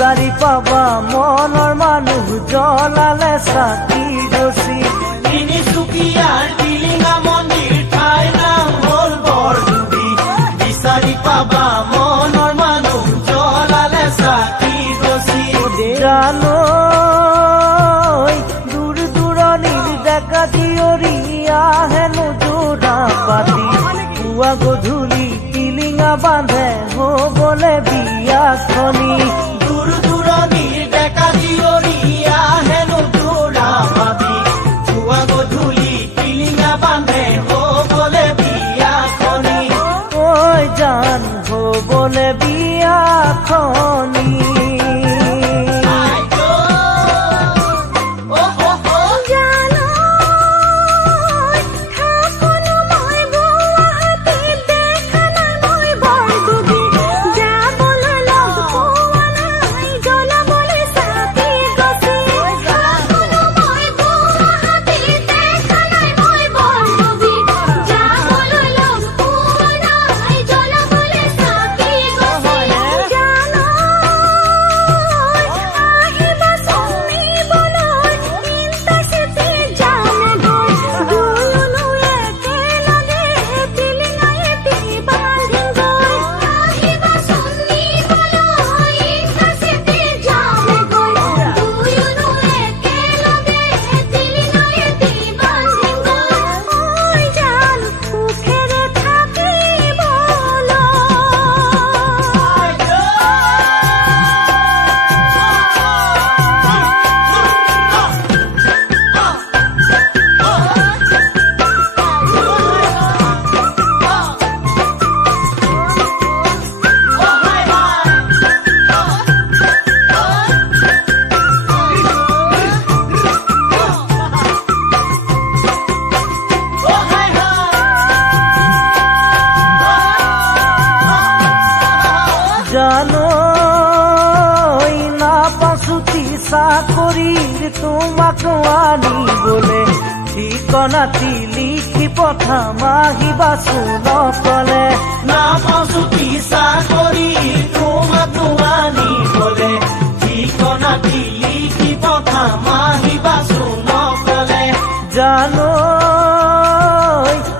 বিচাৰি পাবা মনৰ মানুহ জ্বলালে চাকি গছি তিনিচুকীয়াৰ টিলিঙা মন্দিৰ ঠাই নাম হ'ল বৰডুবি বিচাৰি পাবা মনৰ মানুহ জ্বলালে চাকি গছি জানৈ দূৰ দূৰণিৰ ডেকা জীয়ৰীয়া হেনো যোৰা পাতি পুৱা গধূলি টিলিঙা বান্ধে হ'বলে বিয়াখনি দূৰ দূৰণিৰ ডেকা জীয়ৰীয়া হেনো যোৰা পাতি পুৱা গধূলি টিলিঙা বান্ধে হ'বলে বিয়াখনি ঐ জান হ'বলে বিয়াখনি জানৈ নাপাছুতি চাকৰিৰ তোমাক আনিবলে ঠিকনাটি লিখি পঠাম আহিবাচো নকলে নাপাছুতি চাকৰিৰ তোমাক আনিবলে ঠিকনাটি লিখি পঠাম আহিবাচো নকলে জানৈ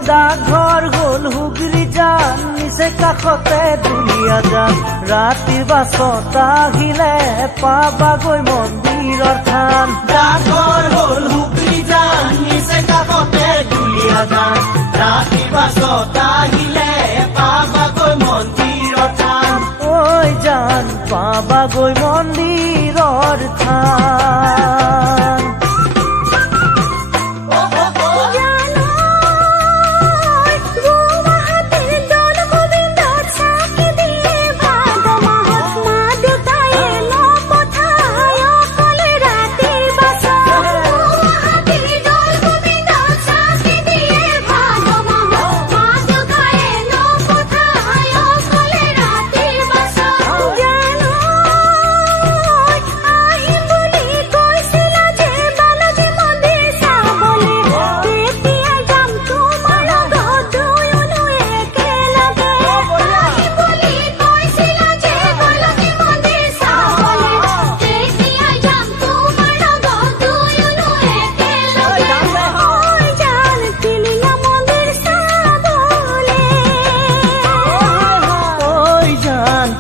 ডাকঘৰ হ'ল হুগলি যান নিচে কাষতে দুলীয়া যান ৰাতিৰ বাছত আহিলে পাবাগৈ মন্দিৰৰ থান ডাকঘৰ হ'ল হুগলি যান নিচে কাষতে দুলীয়া যান ৰাতিৰ বাছত আহিলে পাবাগৈ মন্দিৰৰ থান ঐ জান পাবাগৈ মন্দিৰৰ থান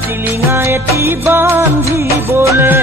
টিলিঙা এটি বান্ধিবলে